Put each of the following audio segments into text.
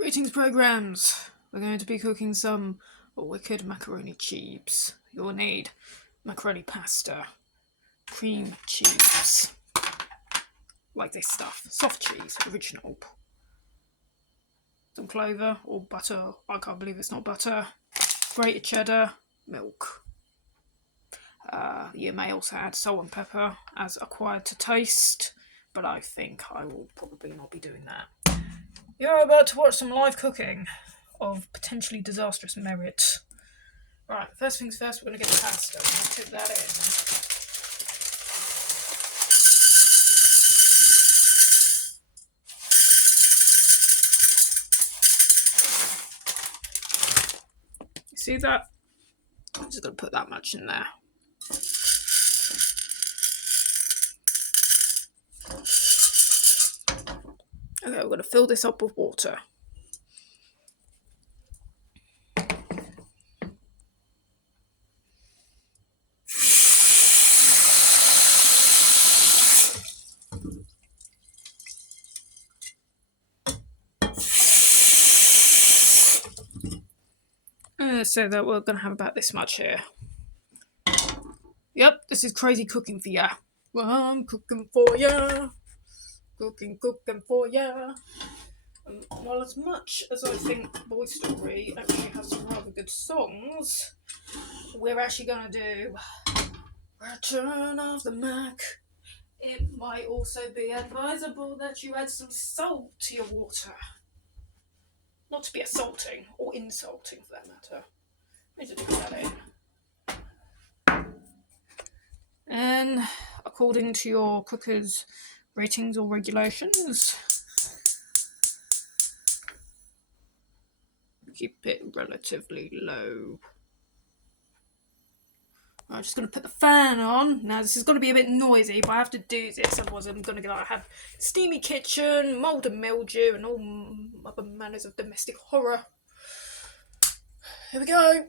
Greetings, programs! We're going to be cooking some wicked macaroni cheese. You'll need macaroni pasta, cream cheese, like this stuff, soft cheese, original, some clover or butter, I can't believe it's not butter, grated cheddar, milk. You may also add salt and pepper as acquired to taste, but I think I will probably not be doing that. You're about to watch some live cooking of potentially disastrous merit. Right, first things first, we're going to get the pasta. We're going to tip that in. You see that? I'm just going to put that much in there. Okay, we're going to fill this up with water. So that we're going to have about this much here. Yep, this is crazy cooking for ya. Well, I'm cooking for ya. Cooking for ya. Well, as much as I think Boy Story actually has some rather good songs, we're actually going to do Return of the Mac. It might also be advisable that you add some salt to your water. Not to be assaulting, or insulting for that matter. Let me just put that in. And according to your cooker's ratings or regulations, keep it relatively low. I'm just going to put the fan on. Now, this is going to be a bit noisy, but I have to do this, otherwise I'm going to have steamy kitchen, mould and mildew, and all other manners of domestic horror. Here we go.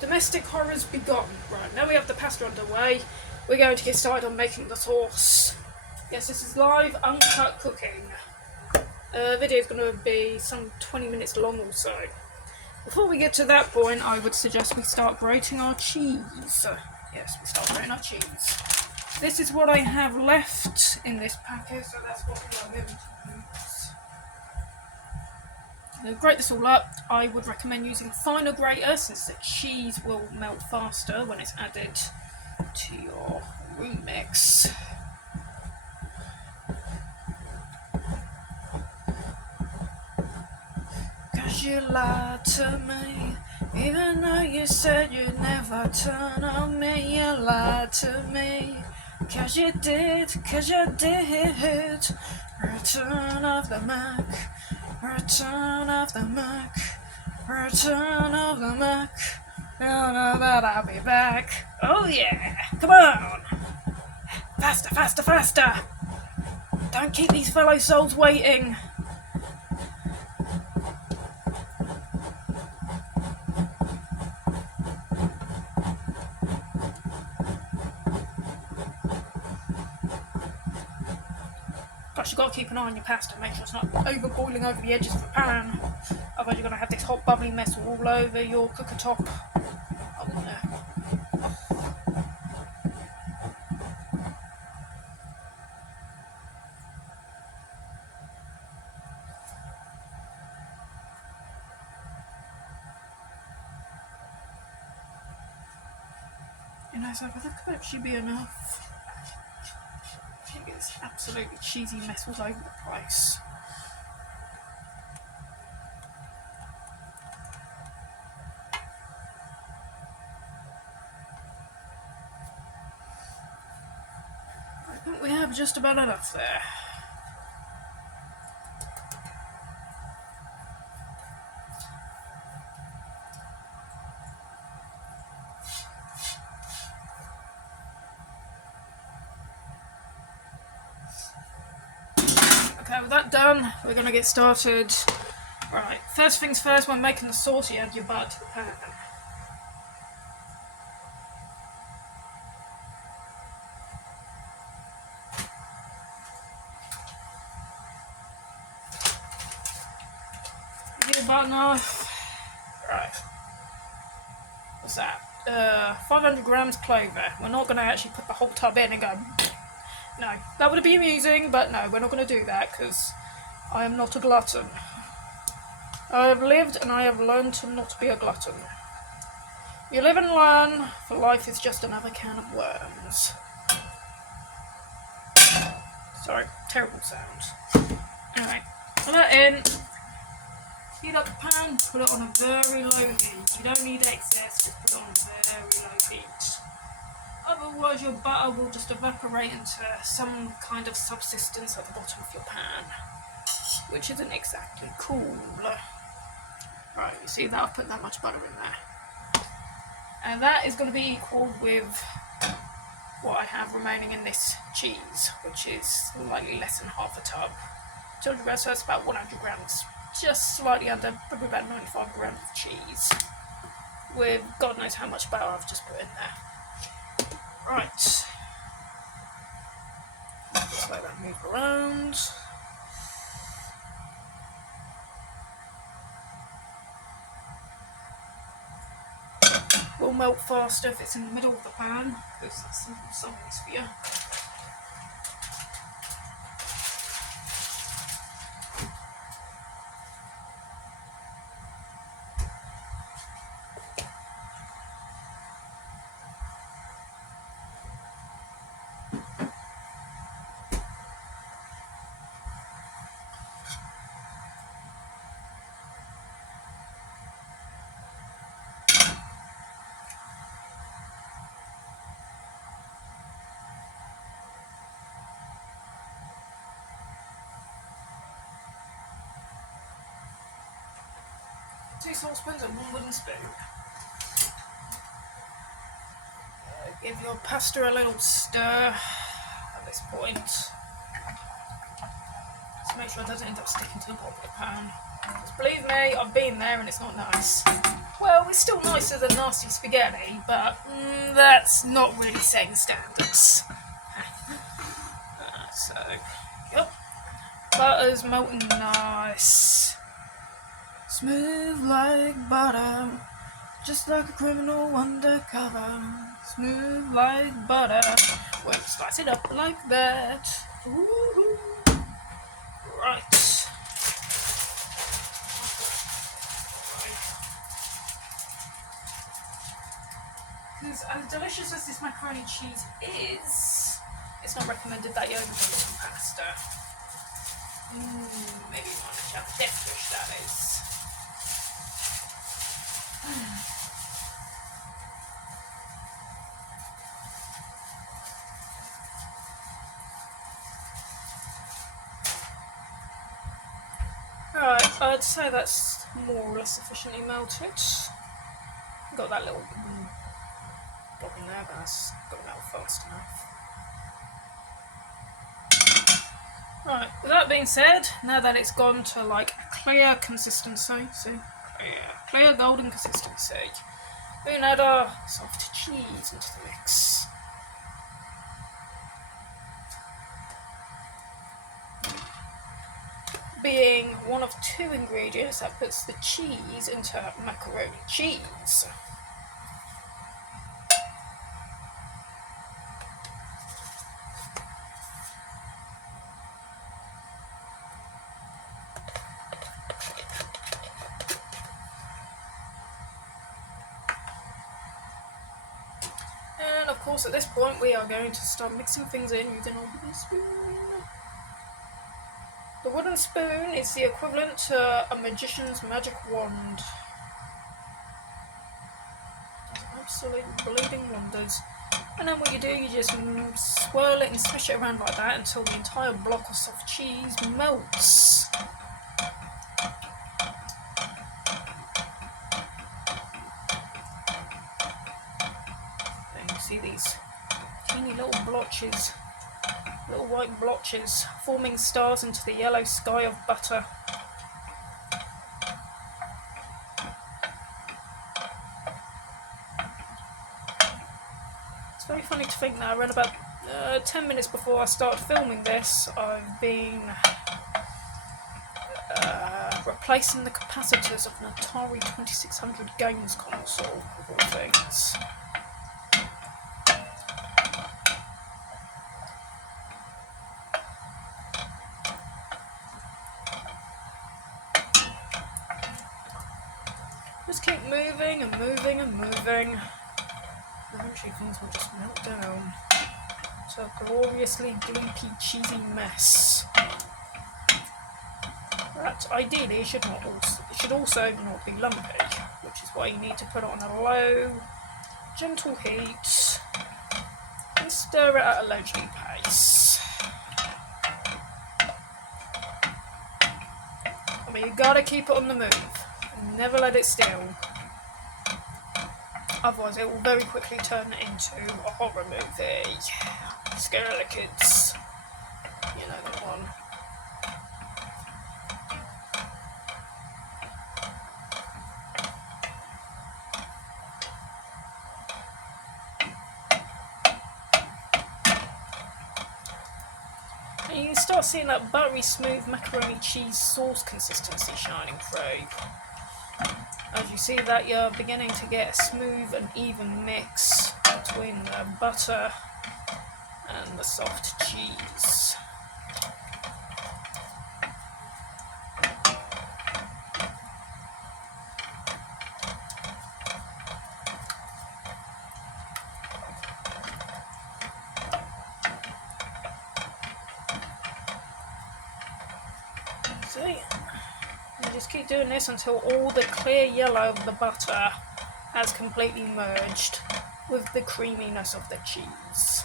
Domestic horrors begun. Right, now we have the pasta underway. We're going to get started on making the sauce. Yes, this is live, uncut cooking. Video is going to be some 20 minutes long or so. Before we get to that point, I would suggest we start grating our cheese. Yes, we start grating our cheese. This is what I have left in this packet, so that's what we are going to use. To grate this all up, I would recommend using a finer grater since the cheese will melt faster when it's added to your roux mix. You lied to me, even though you said you'd never turn on me. You lied to me, 'cause you did. Return of the Mac, return of the Mac, return of the Mac. Now that I'll be back. Oh yeah, come on. Faster. Don't keep these fellow souls waiting. Plus, you've got to keep an eye on your pasta, make sure it's not over boiling over the edges of the pan. Otherwise, you're going to have this hot, bubbly mess all over your cooker top. Oh, no. You know, so I think that should be enough. You get this absolutely cheesy mess all over the place. I think we have just about enough there. Okay, with that done, we're going to get started. Right, first things first, when making the sauce, you add your butter to the pan. Here's a butter knife. Right. What's that? 500 grams clover. We're not going to actually put the whole tub in and go... No, that would be amusing, but no, we're not going to do that because I am not a glutton. I have lived and I have learned to not be a glutton. You live and learn, for life is just another can of worms. Sorry, terrible sound. Alright, put that in. Heat up the pan, put it on a very low heat. You don't need excess, just put it on a very low heat. Otherwise your butter will just evaporate into some kind of subsistence at the bottom of your pan, which isn't exactly cool. Right, you see that I've put that much butter in there. And that is going to be equal with what I have remaining in this cheese, which is slightly less than half a tub. 200 grams, so that's about 100 grams, just slightly under, probably about 95 grams of cheese, with God knows how much butter I've just put in there. Right, just let that move around. Will melt faster if it's in the middle of the pan, because that's simple science for you. Two saucepans and one wooden spoon. Give your pasta a little stir at this point. Just make sure it doesn't end up sticking to the bottom of the pan. Because believe me, I've been there and it's not nice. Well, it's still nicer than nasty spaghetti, but that's not really setting standards. So, yep. Butter's melting nice. Smooth like butter, just like a criminal undercover. Smooth like butter. Well, slice it up like that. Ooh. Right. Because as delicious as this macaroni cheese is, it's not recommended that you overdo it on pasta. Maybe you want to have a death dish, that is. Right, I'd say that's more or less sufficiently melted. Got that little blob in there, but that's got to melt fast enough. Right, with that being said, now that it's gone to like a clear consistency, see? Clear golden consistency, we can add our soft cheese into the mix. Being one of two ingredients that puts the cheese into macaroni cheese. And of course at this point we are going to start mixing things in using our wooden spoon. The wooden spoon is the equivalent to a magician's magic wand. Does absolute bleeding wonders. And then what you do, you just swirl it and swish it around like that until the entire block of soft cheese melts. Then you see these teeny little blotches. Little white blotches forming stars into the yellow sky of butter. It's very funny to think that around about 10 minutes before I started filming this, I've been replacing the capacitors of an Atari 2600 games console, of all things. Just keep moving and moving and moving. Eventually things will just melt down to a gloriously gloopy, cheesy mess. That ideally should also not be lumpy, which is why you need to put it on a low, gentle heat and stir it at a leisurely pace. I mean, you gotta keep it on the move and never let it still. Otherwise, it will very quickly turn into a horror movie. Scare the kids. You know that one. And you can start seeing that buttery smooth macaroni cheese sauce consistency shining through. As you see that, you're beginning to get a smooth and even mix between the butter and the soft cheese. See? And just keep doing this until all the clear yellow of the butter has completely merged with the creaminess of the cheese.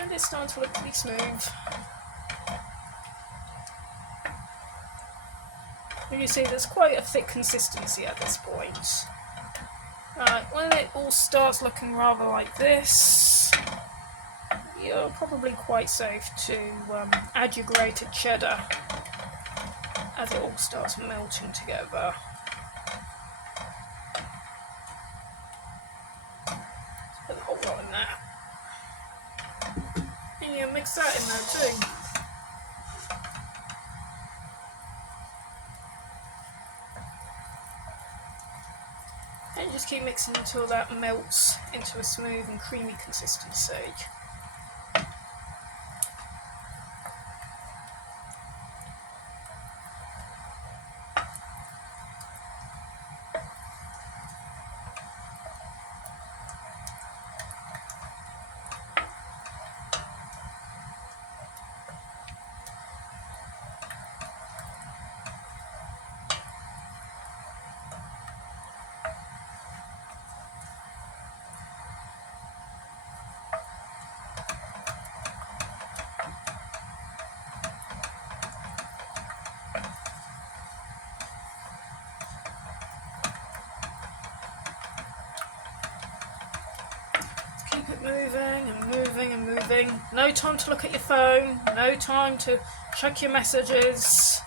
And it's starting to look pretty smooth. And you see there's quite a thick consistency at this point. When it all starts looking rather like this, you're probably quite safe to add your grated cheddar as it all starts melting together. Let's put the whole lot in there. And you mix that in there too. And just keep mixing until that melts into a smooth and creamy consistency. Keep it moving and moving and moving. No time to look at your phone, no time to check your messages.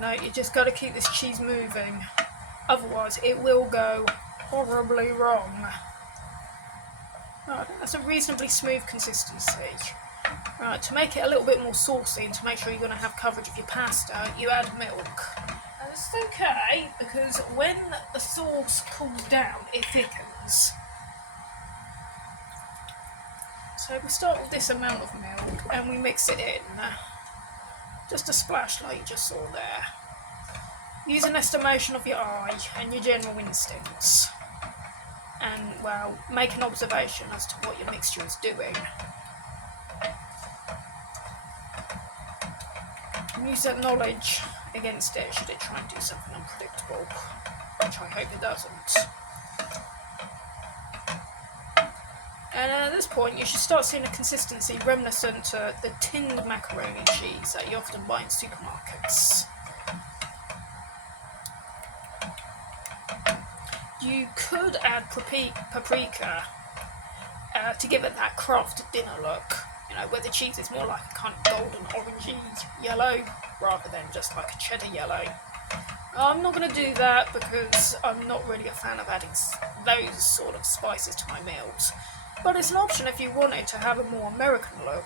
No, you just got to keep this cheese moving. Otherwise, it will go horribly wrong. Right, that's a reasonably smooth consistency. Right, to make it a little bit more saucy and to make sure you're going to have coverage of your pasta, you add milk. And it's okay because when the sauce cools down, it thickens. So we start with this amount of milk and we mix it in. Just a splash like you just saw there. Use an estimation of your eye and your general instincts. And, well, make an observation as to what your mixture is doing. And use that knowledge against it should it try and do something unpredictable, which I hope it doesn't. And at this point, you should start seeing a consistency reminiscent to the tinned macaroni cheese that you often buy in supermarkets. You could add paprika to give it that crafted dinner look, you know, where the cheese is more like a kind of golden orangey yellow rather than just like a cheddar yellow. I'm not going to do that because I'm not really a fan of adding those sort of spices to my meals. But it's an option if you wanted to have a more American look.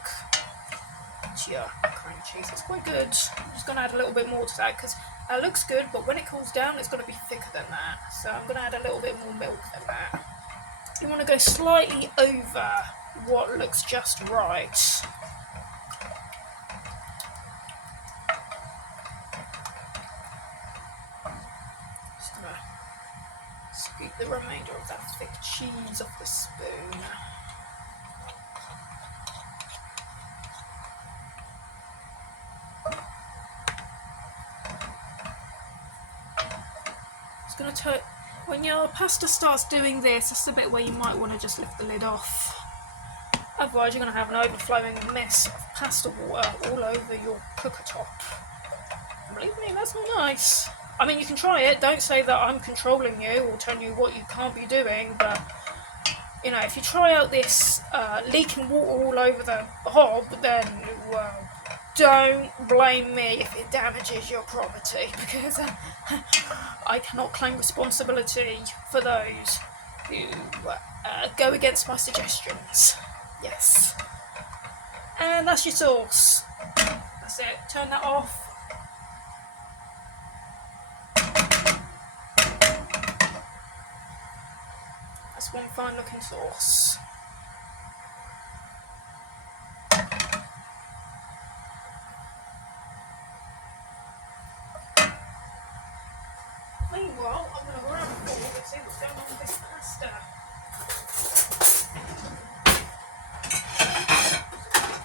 to your cream cheese. It's quite good. I'm just going to add a little bit more to that because that looks good, but when it cools down, it's going to be thicker than that. So I'm going to add a little bit more milk than that. You want to go slightly over what looks just right. Just going to scoop the remainder of that thick cheese off the spoon. It's going to when your pasta starts doing this, that's the bit where you might want to just lift the lid off. Otherwise, you're going to have an overflowing mess of pasta water all over your cooker top. Believe me, that's not nice. I mean, you can try it. Don't say that I'm controlling you or telling you what you can't be doing, but you know, if you try out this leaking water all over the hob, then, well, don't blame me if it damages your property, because I cannot claim responsibility for those who go against my suggestions. Yes. And that's your sauce. That's it. Turn that off. That's one fine looking sauce. Meanwhile, I'm going to grab a fork and see what's going on with this pasta.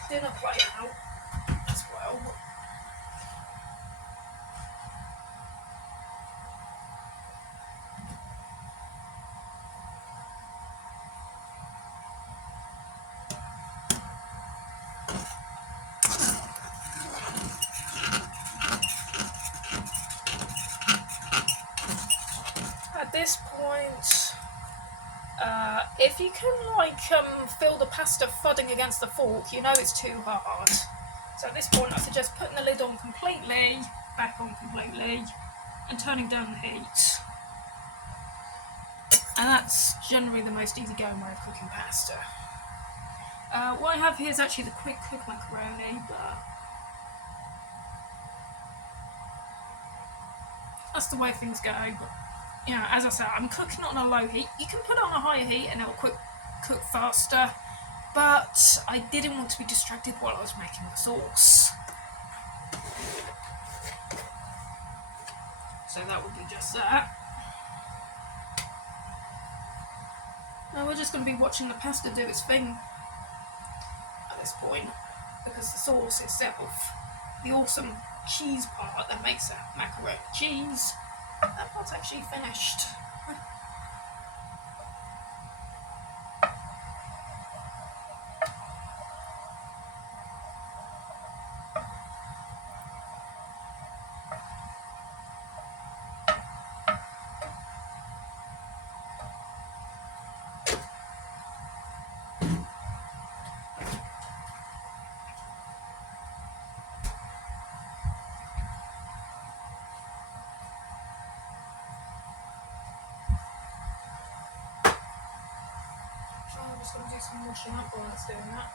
Dinner plate out as well. At this point, if you can fill the pasta fudding against the fork, you know it's too hard. So at this point, I suggest putting the lid on completely, back on completely, and turning down the heat. And that's generally the most easygoing way of cooking pasta. What I have here is actually the quick cook macaroni, but that's the way things go. But, you know, as I said, I'm cooking it on a low heat. You can put it on a higher heat and it'll cook faster, but I didn't want to be distracted while I was making the sauce. So that would be just that. Now we're just going to be watching the pasta do its thing at this point, because the sauce itself, the awesome cheese part that makes that macaroni cheese, that part's actually finished. I'm just going to do some washing up while it's doing that.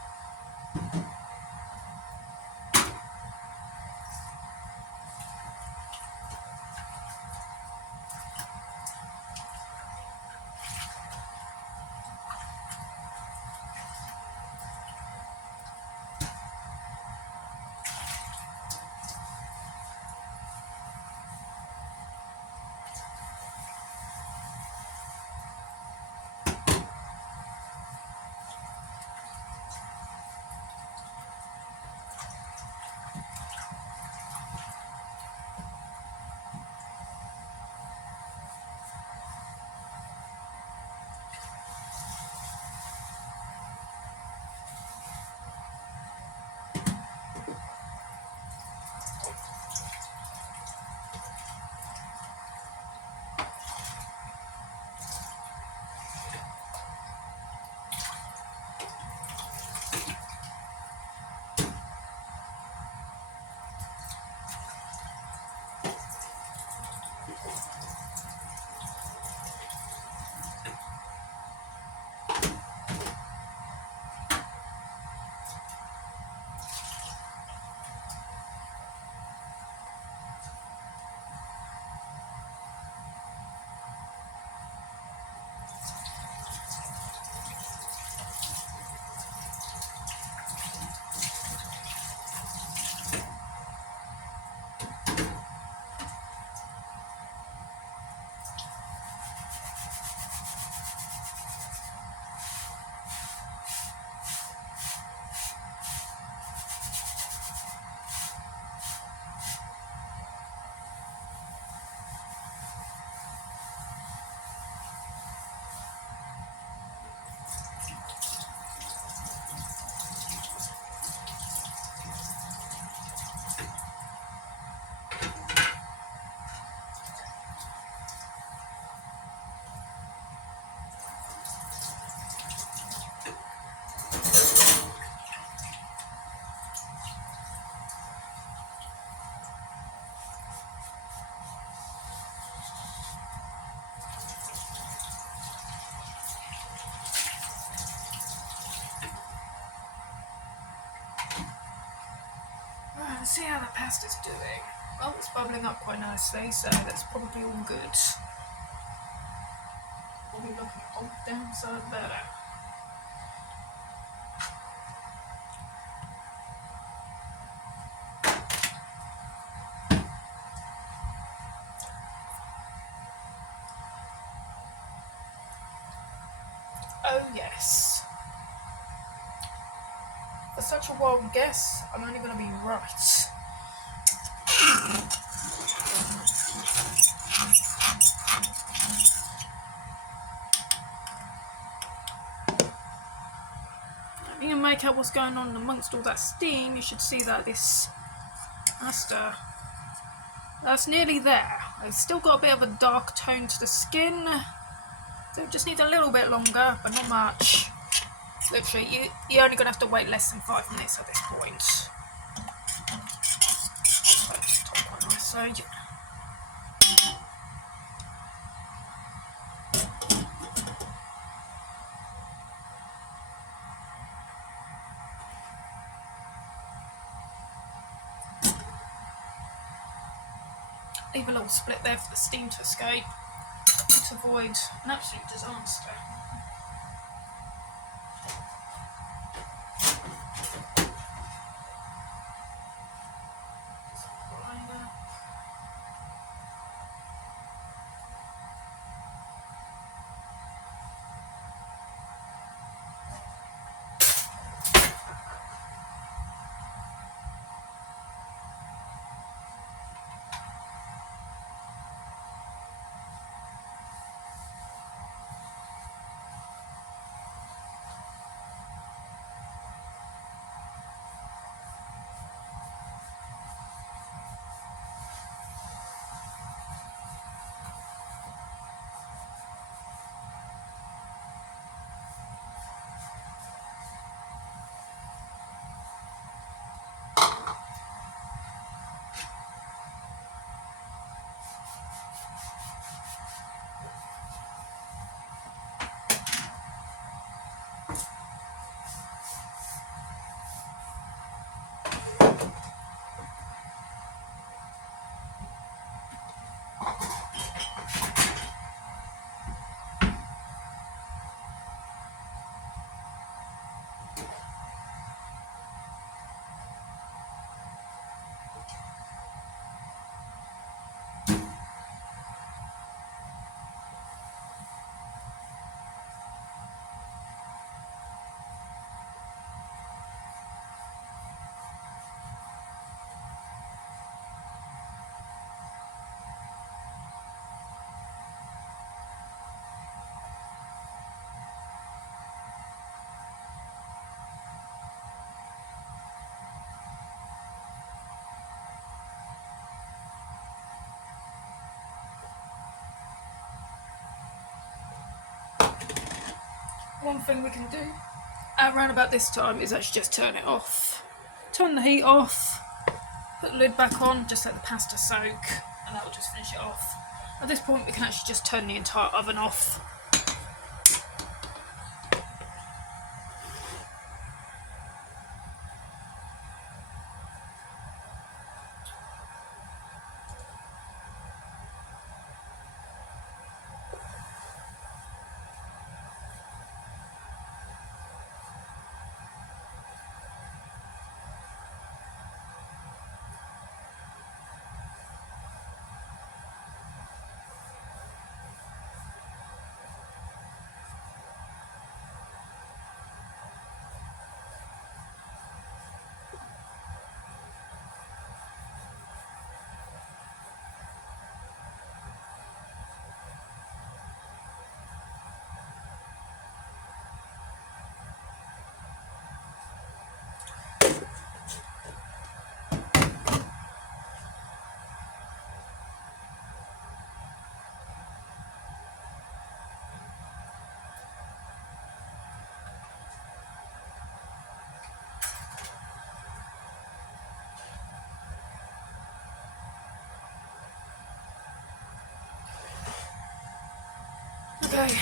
Let's see how the pasta's doing. Well, it's bubbling up quite nicely, so that's probably all good. Probably looking on the downside better. Oh yes. For such a wild guess, I'm only going to be right. Let me make out what's going on amongst all that steam. You should see that this pasta, that's nearly there. It's still got a bit of a dark tone to the skin, so it just needs a little bit longer, but not much. Literally, you're only going to have to wait less than 5 minutes at this point. So just top quite nice. So leave a little split there for the steam to escape to avoid an absolute disaster. One thing we can do around about this time is actually just turn it off. Turn the heat off, put the lid back on, just let the pasta soak, and that will just finish it off. At this point we can actually just turn the entire oven off. Okay.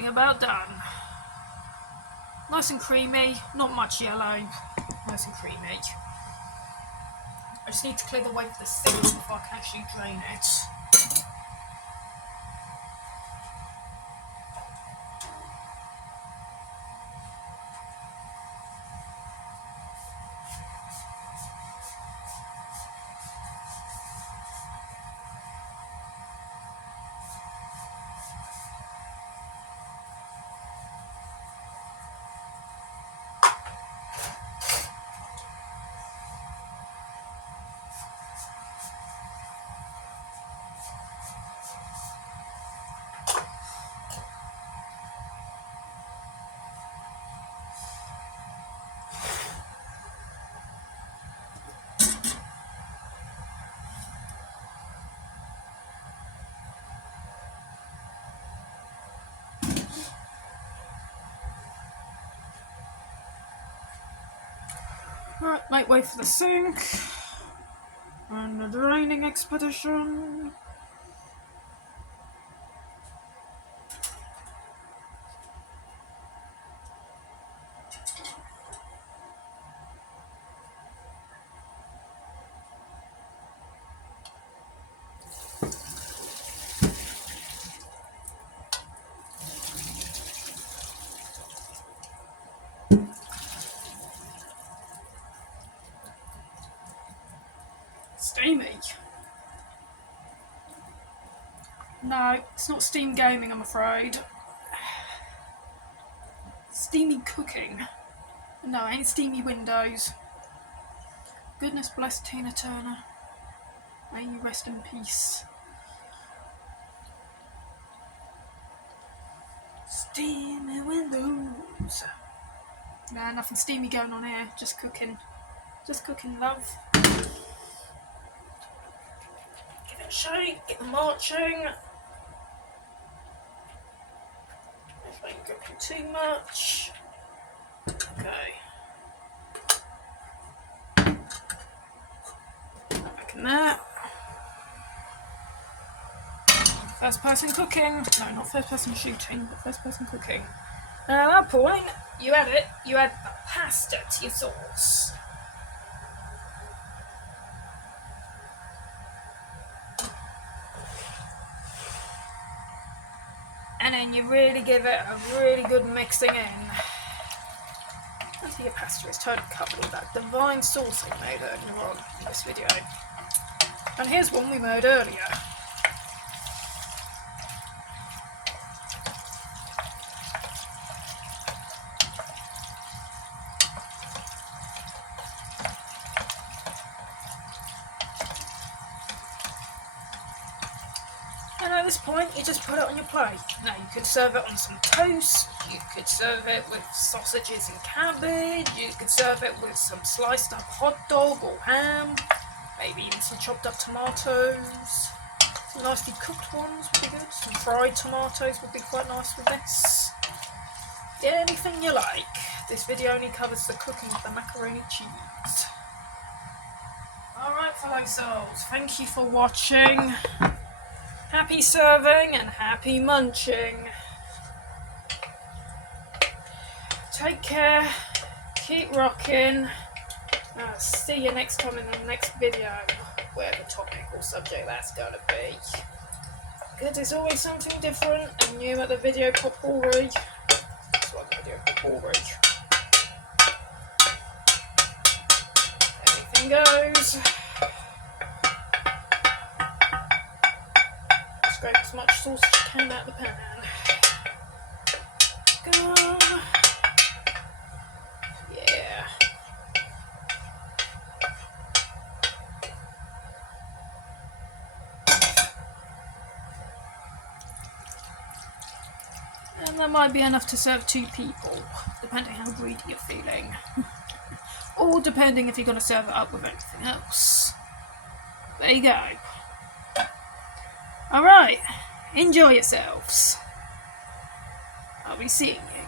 getting about done. Nice and creamy, not much yellow, nice and creamy. I just need to clear the way for the sink before I can actually drain it. Right, make way for the sink and the draining expedition. Steamy. No, it's not steam gaming, I'm afraid. Steamy cooking. No, it ain't steamy windows. Goodness bless Tina Turner. May you rest in peace. Steamy windows. Nah, nothing steamy going on here. Just cooking. Just cooking, love. Give it a shake, get them marching. If I ain't cooking too much. Okay. Back in there. First person cooking. No, not first person shooting, but first person cooking. And at that point, you add the pasta to your sauce. And then you really give it a really good mixing in. Until your pasta is totally covered with that divine sauce I made earlier on in this video. And here's one we made earlier. And at this point, you just put it on your plate. Now, you could serve it on some toast, you could serve it with sausages and cabbage, you could serve it with some sliced up hot dog or ham, maybe even some chopped up tomatoes. Some nicely cooked ones would be good. Some fried tomatoes would be quite nice with this. Yeah, anything you like. This video only covers the cooking of the macaroni cheese. Alright, fellow souls, thank you for watching. Happy serving and happy munching. Take care, keep rocking. See you next time in the next video, whatever topic or subject that's going to be. Because there's always something different and new at the video potpourri. That's what the video potpourri. Anything goes. Scrape as much sauce as you can out of the pan. Go. Yeah. And that might be enough to serve 2 people, depending how greedy you're feeling. Or depending if you're going to serve it up with anything else. There you go. Alright, enjoy yourselves. I'll be seeing you